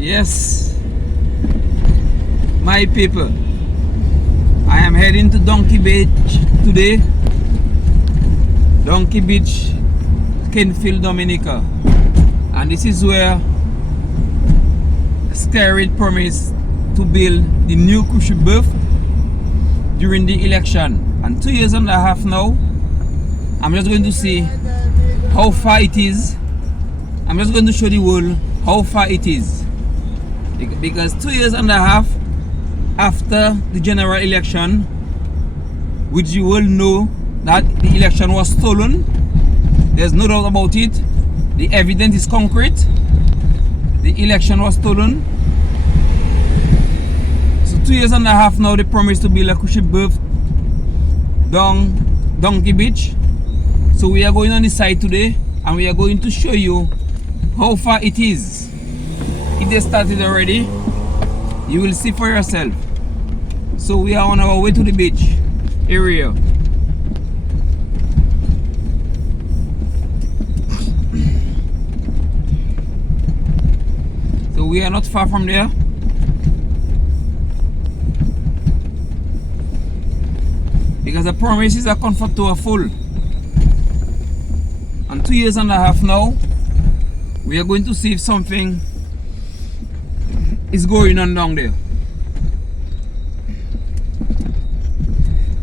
Yes, my people, I am heading to Donkey Beach today. Donkey Beach, Canefield, Dominica. And this is where Scared promised to build the new cruise ship Berth during the election. And 2 years and a half now, I'm just going to see how far it is. I'm just going to show the world how far it is. Because 2 years and a half after the general election, which you will know that the election was stolen, there's no doubt about it. The evidence is concrete. The election was stolen. So 2 years and a half now, they promised to build a cruise ship berth down Donkey Beach. So we are going on the site today and we are going to show you how far it is. If they started already, you will see for yourself. So we are on our way to the beach area. So we are not far from there. Because the promises are comfort to a full. And 2 years and a half now, we are going to see if something is going on down there.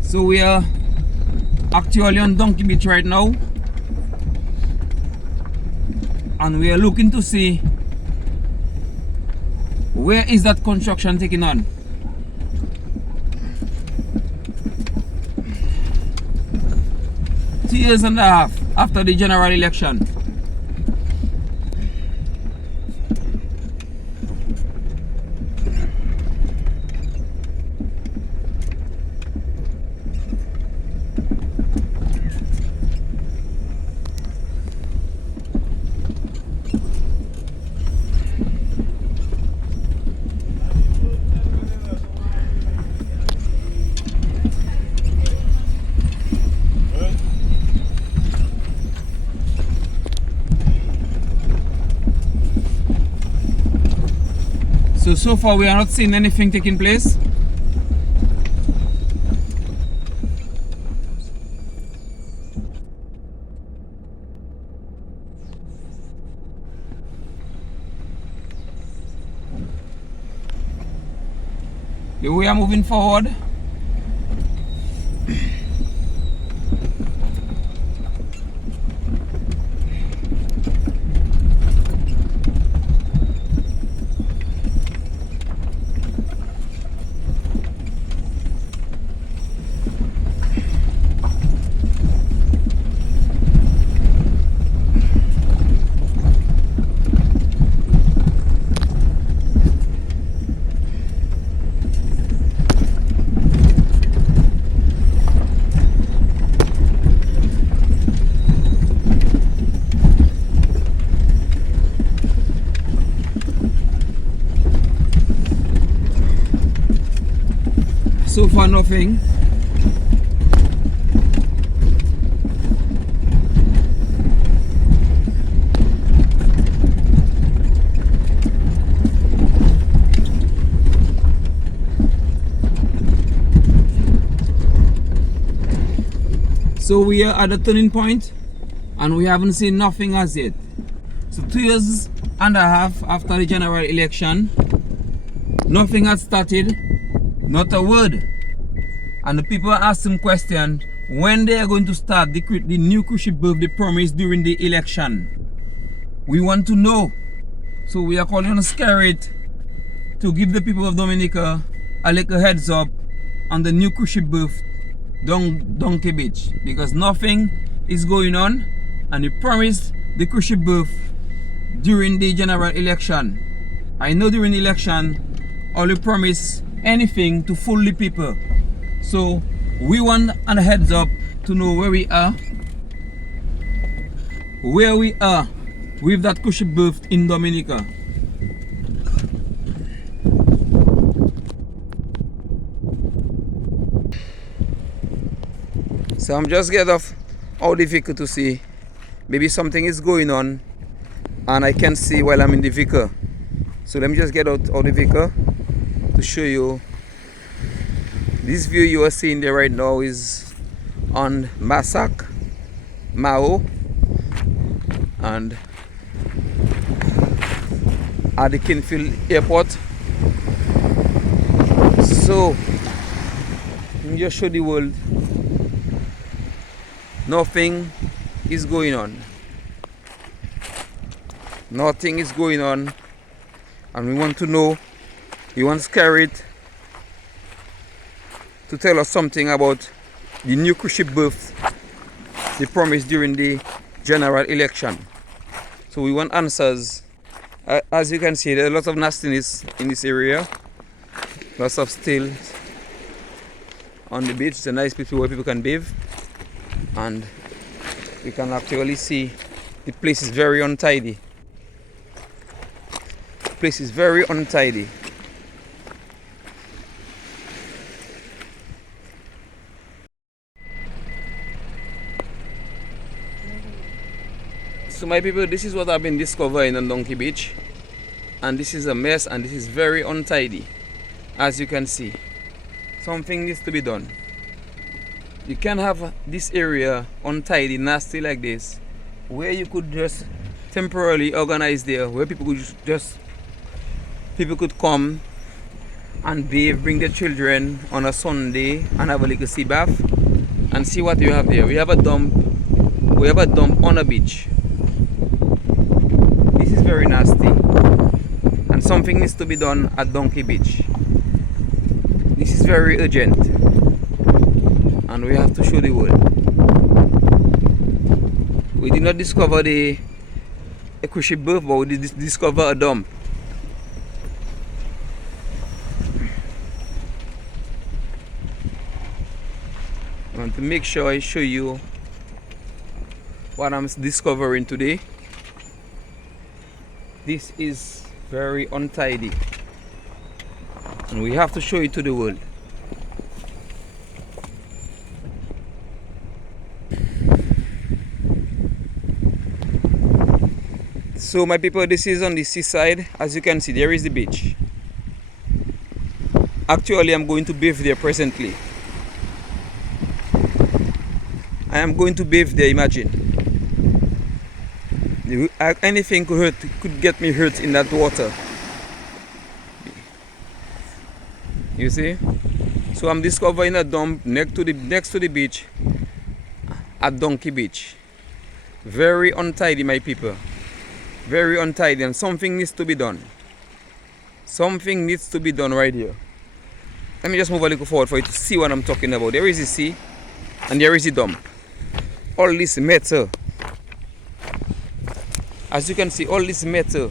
So we are actually on Donkey Beach right now, and we are looking to see where is that construction taking on. Two years and a half after the general election. So far we are not seeing anything taking place. We are moving forward. So far nothing. So we are at the turning point and we haven't seen nothing as yet. So 2 years and a half after the general election, nothing has started. Not a word. And the people are asking questions when they are going to start the new cruise ship berth they promised during the election. We want to know. So we are calling on Scared to give the people of Dominica a little heads up on the new cruise ship berth down Donkey Beach. Because nothing is going on and they promised the cruise ship berth during the general election. I know during the election all they promise anything to fool the people. So we want a heads up to know where we are with that cruise ship berth in Dominica. So I'm just get off how difficult to see. Maybe something is going on and I can see while I'm in the vehicle. So let me just get out of the vehicle to show you. This view you are seeing there right now is on Masak, Mao, and at the Canefield airport. So let me just show the world. Nothing is going on. Nothing is going on, and we want to know. We want Scarlet to tell us something about the new cruise ship Berth they promised during the general election. So we want answers. As you can see, there are lots of nastiness in this area. Lots of stills on the beach. It's a nice place where people can bathe, and we can actually see the place is very untidy. The place is very untidy. So my people, this is what I've been discovering on Donkey Beach, and this is a mess, and this is very untidy. As you can see, something needs to be done. You can't have this area untidy, nasty like this, where you could just temporarily organize there, where people could come and bathe, bring their children on a Sunday and have a little sea bath. And see what you have there. We have a dump on a beach. This is very nasty, and something needs to be done at Donkey Beach. This is very urgent, and we have to show the world. We did not discover a cruise ship berth, but we did discover a dump. I want to make sure I show you what I'm discovering today. This is very untidy, and we have to show it to the world. So my people, this is on the seaside. As you can see, there is the beach. Actually, I'm going to bathe there presently. I am going to bathe there, imagine. Anything could get me hurt in that water. You see? So I'm discovering a dump next to the beach at Donkey Beach. Very untidy, my people. Very untidy, and something needs to be done. Something needs to be done right here. Let me just move a little forward for you to see what I'm talking about. There is the sea, and there is the dump. All this metal. As you can see, all this metal.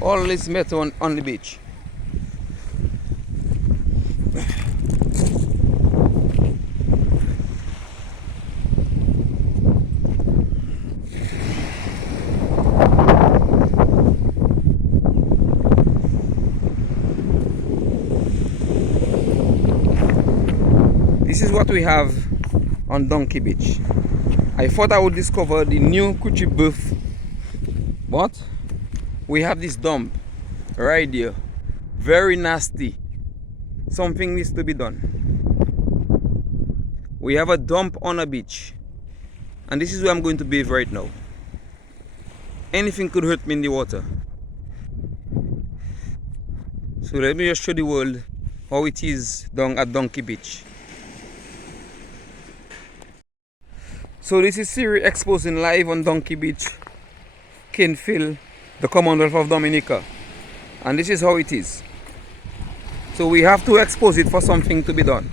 All this metal on the beach. This is what we have on Donkey Beach. I thought I would discover the new cruise ship berth, but we have this dump right here. Very nasty. Something needs to be done. We have a dump on a beach, and this is where I'm going to bathe right now. Anything could hurt me in the water. So let me just show the world how it is down at Donkey Beach. So this is Siri exposing live on Donkey Beach, Canefield, the Commonwealth of Dominica. And this is how it is. So we have to expose it for something to be done.